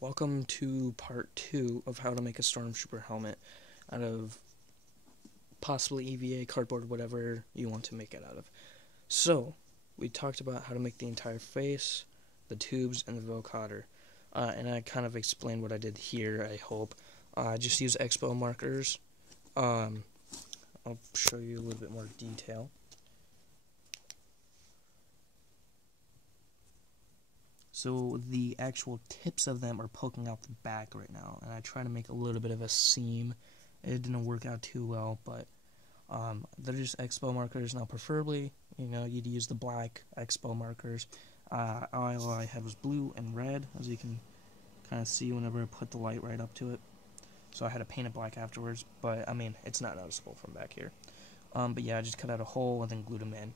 Welcome to part 2 of how to make a Stormtrooper helmet out of possibly EVA, cardboard, whatever you want to make it out of. So, we talked about how to make the entire face, the tubes, and the vocoder. And I kind of explained what I did here, I hope. Just use Expo markers. I'll show you a little bit more detail. So the actual tips of them are poking out the back right now, and I try to make a little bit of a seam. It didn't work out too well, but they're just Expo markers. Now preferably, you'd use the black Expo markers. All I had was blue and red, as you can kind of see whenever I put the light right up to it. So I had to paint it black afterwards, but I mean, it's not noticeable from back here. But yeah, I just cut out a hole and then glued them in.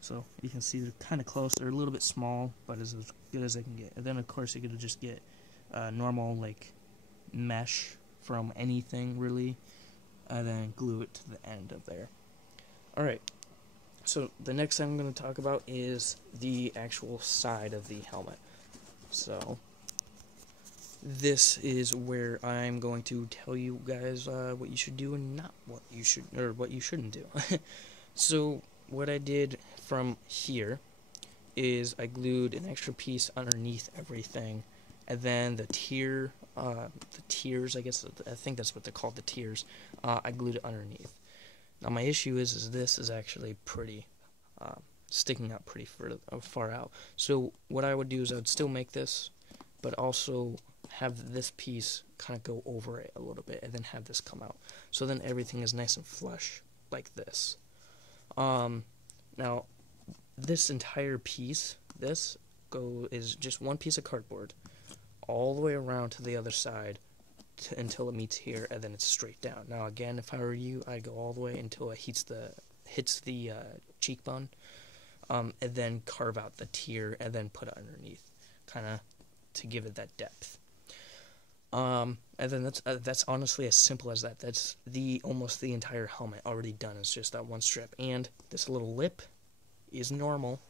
So you can see they're kind of close. They're a little bit small, but as good as I can get. And then of course you're gonna just get normal like mesh from anything really, and then glue it to the end of there. All right. So the next thing I'm going to talk about is the actual side of the helmet. So this is where I'm going to tell you guys what you should do and not what you should, or what you shouldn't do. So what I did from here is I glued an extra piece underneath everything, and then the tiers, I guess, I think that's what they're called, the tiers, I glued it underneath. Now my issue is this is actually pretty, sticking out pretty far out. So what I would do is I would still make this, but also have this piece kind of go over it a little bit, and then have this come out. So then everything is nice and flush, like this. Now, this entire piece, is just one piece of cardboard, all the way around to the other side, until it meets here, and then it's straight down. Now, again, if I were you, I'd go all the way until it hits the cheekbone, and then carve out the tier, and then put it underneath, kind of to give it that depth. And then that's honestly as simple as that. That's almost the entire helmet already done. It's just that one strip, and this little lip is normal.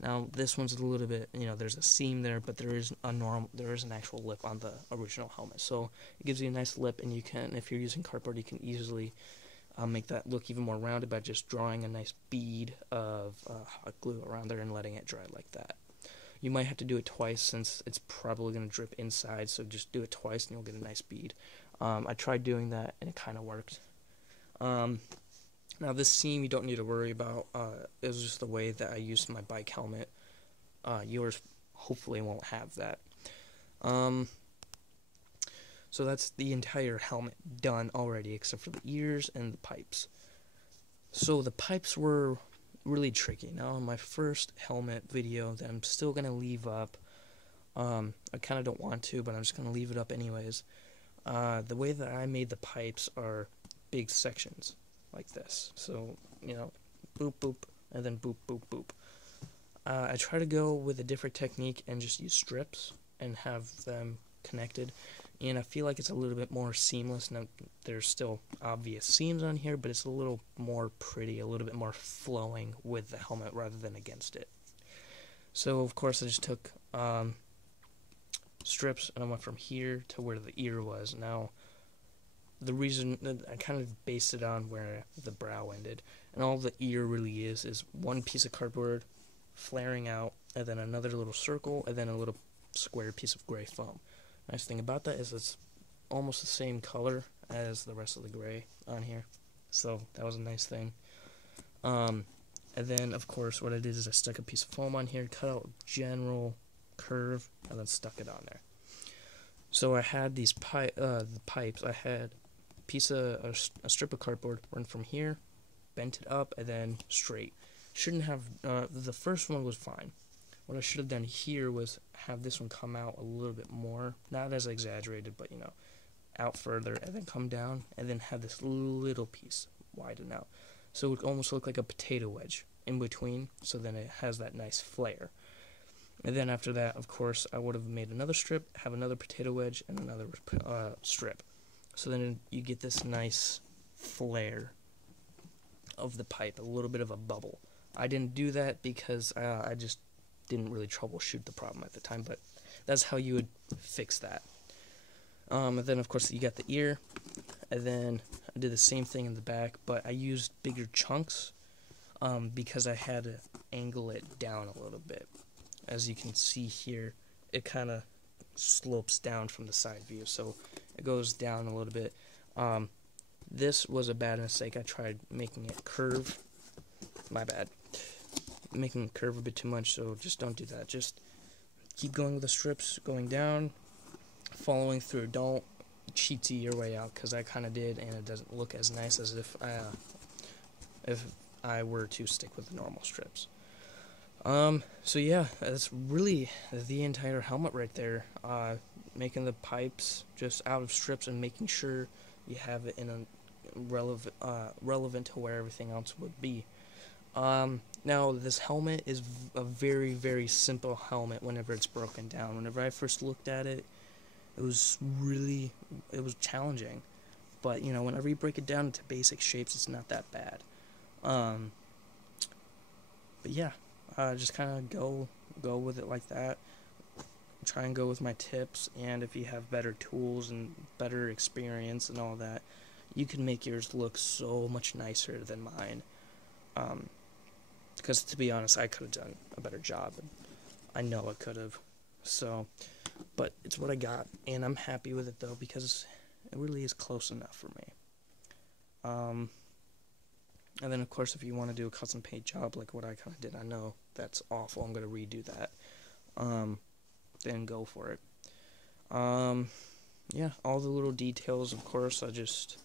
Now this one's a little bit, there's a seam there, but there is an actual lip on the original helmet, so it gives you a nice lip. And you can, if you're using cardboard, you can easily make that look even more rounded by just drawing a nice bead of hot glue around there and letting it dry like that. You might have to do it twice since it's probably going to drip inside, so just do it twice and you'll get a nice bead. I tried doing that and it kind of worked. Now this seam you don't need to worry about. It was just the way that I used my bike helmet. Yours hopefully won't have that. So that's the entire helmet done already, except for the ears and the pipes. So the pipes were really tricky. Now in my first helmet video that I'm still going to leave up, I kind of don't want to, but I'm just going to leave it up anyways. The way that I made the pipes are big sections like this. So, boop boop, and then boop boop boop. I try to go with a different technique and just use strips and have them connected, and I feel like it's a little bit more seamless. Now there's still obvious seams on here, but it's a little more pretty, a little bit more flowing with the helmet rather than against it. So of course I just took strips and I went from here to where the ear was. Now the reason that I kind of based it on where the brow ended, and all the ear really is one piece of cardboard flaring out, and then another little circle, and then a little square piece of gray foam. Nice thing about that is it's almost the same color as the rest of the gray on here, so that was a nice thing. And then of course what I did is I stuck a piece of foam on here, cut out a general curve, and then stuck it on there. So I had these pipes. I had a strip of cardboard run from here, bent it up, and then straight. Shouldn't have, the first one was fine. What I should have done here was have this one come out a little bit more, not as exaggerated, but out further, and then come down, and then have this little piece widen out. So it would almost look like a potato wedge in between, so then it has that nice flare. And then after that, of course, I would have made another strip, have another potato wedge, and another strip. So then you get this nice flare of the pipe, a little bit of a bubble. I didn't do that because I just didn't really troubleshoot the problem at the time, but that's how you would fix that. And then of course you got the ear, and then I did the same thing in the back, but I used bigger chunks because I had to angle it down a little bit. As you can see here, it kind of slopes down from the side view, so it goes down a little bit. This was a bad mistake. I tried making it curve. My bad. Making it curve a bit too much, so just don't do that. Just keep going with the strips, going down, following through. Don't cheaty your way out, because I kind of did, and it doesn't look as nice as if I were to stick with the normal strips. So yeah, that's really the entire helmet right there. Making the pipes just out of strips and making sure you have it in a relevant to where everything else would be. Now this helmet is a very, very simple helmet whenever it's broken down. Whenever I first looked at it, it was challenging. But, you know, whenever you break it down into basic shapes, it's not that bad. But yeah, just kind of go with it like that. Try and go with my tips, and if you have better tools and better experience and all that, you can make yours look so much nicer than mine. Because to be honest, I could have done a better job, and I know I could have. So, but it's what I got, and I'm happy with it though, because it really is close enough for me. And then of course, if you want to do a custom paint job like what I kind of did, I know that's awful. I'm gonna redo that. Then go for it. Yeah, all the little details, of course, I just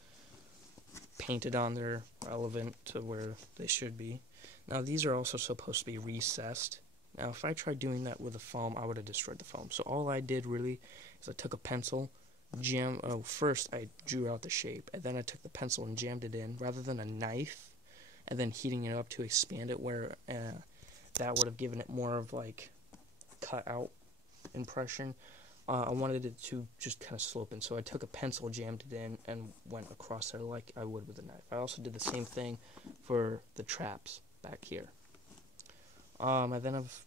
painted on there relevant to where they should be. Now these are also supposed to be recessed. Now if I tried doing that with a foam, I would have destroyed the foam. So all I did really is I took a pencil, first I drew out the shape, and then I took the pencil and jammed it in rather than a knife, and then heating it up to expand it, where that would have given it more of like cut out impression. I wanted it to just kind of slope in, so I took a pencil, jammed it in, and went across there like I would with a knife. I also did the same thing for the traps back here. And then of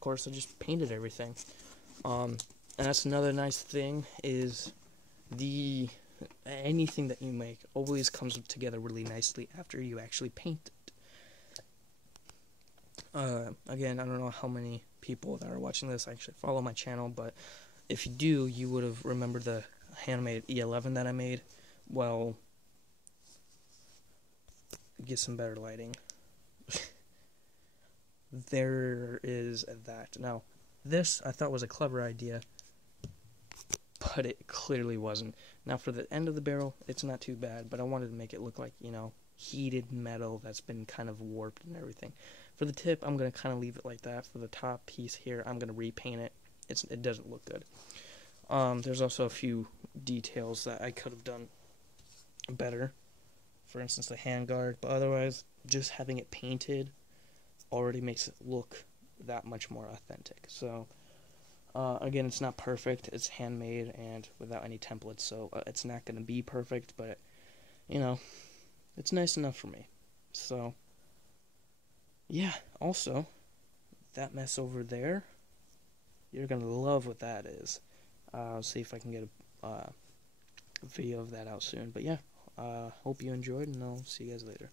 course I just painted everything. And that's another nice thing, is anything that you make always comes together really nicely after you actually paint it. Again, I don't know how many people that are watching this actually follow my channel, but if you do, you would have remembered the handmade E11 that I made. Well, get some better lighting. There is that. Now, this I thought was a clever idea, but it clearly wasn't. Now, for the end of the barrel, it's not too bad, but I wanted to make it look like, you know, heated metal that's been kind of warped and everything. For the tip, I'm going to kind of leave it like that. For the top piece here, I'm going to repaint it. It doesn't look good. There's also a few details that I could have done better. For instance, the handguard, but otherwise, just having it painted already makes it look that much more authentic. So, again, it's not perfect. It's handmade and without any templates, so it's not going to be perfect, but, you know, it's nice enough for me. So, yeah, also, that mess over there, you're going to love what that is. I'll see if I can get a video of that out soon. But yeah, hope you enjoyed, and I'll see you guys later.